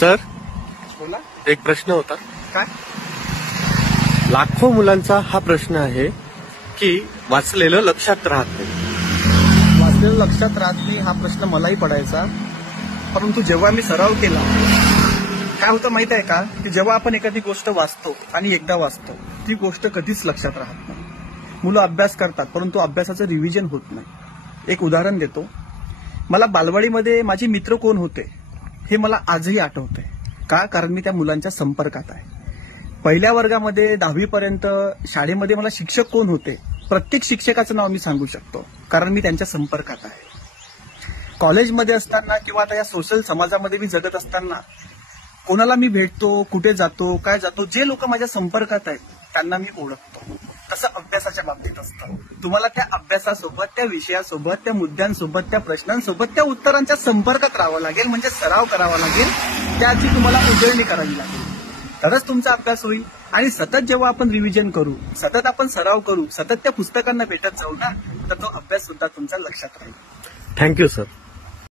Sir, बोला. एक प्रश्न होता. काय? लाखो मुलांचा हा प्रश्न आहे की वाचलेलं लक्षात राहत नाही. वाचलेलं लक्षात राहत नाही हा प्रश्न मलाही पडायचा. परंतु जेव्हा मी सराव केला, काय होतं माहित आहे का, की जेव्हा आपण एखादी गोष्ट वाचतो आणि एकदा वाचतो ती गोष्ट कधीच लक्षात राहत नाही. मुलं अभ्यास करतात परंतु अभ्यासाचं रिव्हिजन होत नाही. एक उदाहरण देतो. मला बालवाडीमध्ये माझे मित्र कोण होते हे मला आजही आठवतंय. का? कारण मी त्या मुलांच्या संपर्कात आहे. पहिल्या वर्गामध्ये 10वी पर्यंत शाळेमध्ये मला शिक्षक कोण होते, प्रत्येक शिक्षकाचं नाव मी सांगू शकतो, कारण मी त्यांच्या संपर्कात आहे. कॉलेजमध्ये असताना किंवा आता या सोशल समाजामध्ये मी जगत असताना कोणाला मी भेटतो, कुठे जातो, काय जातो, जे लोक माझ्या संपर्कात आहेत त्यांना मी ओळखतो. तसं अभ्यासाच्या बाबतीत असतं. तुम्हाला त्या अभ्यासासोबत, त्या विषयासोबत, त्या मुद्द्यांसोबत, त्या प्रश्नांसोबत, त्या उत्तरांच्या संपर्कात राहावं लागेल, म्हणजे सराव करावा लागेल. त्याची तुम्हाला उजळणी करावी लागेल, तरच तुमचा अभ्यास होईल. आणि सतत जेव्हा आपण रिव्हिजन करू, सतत आपण सराव करू, सतत त्या पुस्तकांना भेटत जाऊ ना, तर तो अभ्यास सुद्धा तुमचा लक्षात राहील. Thank you sir.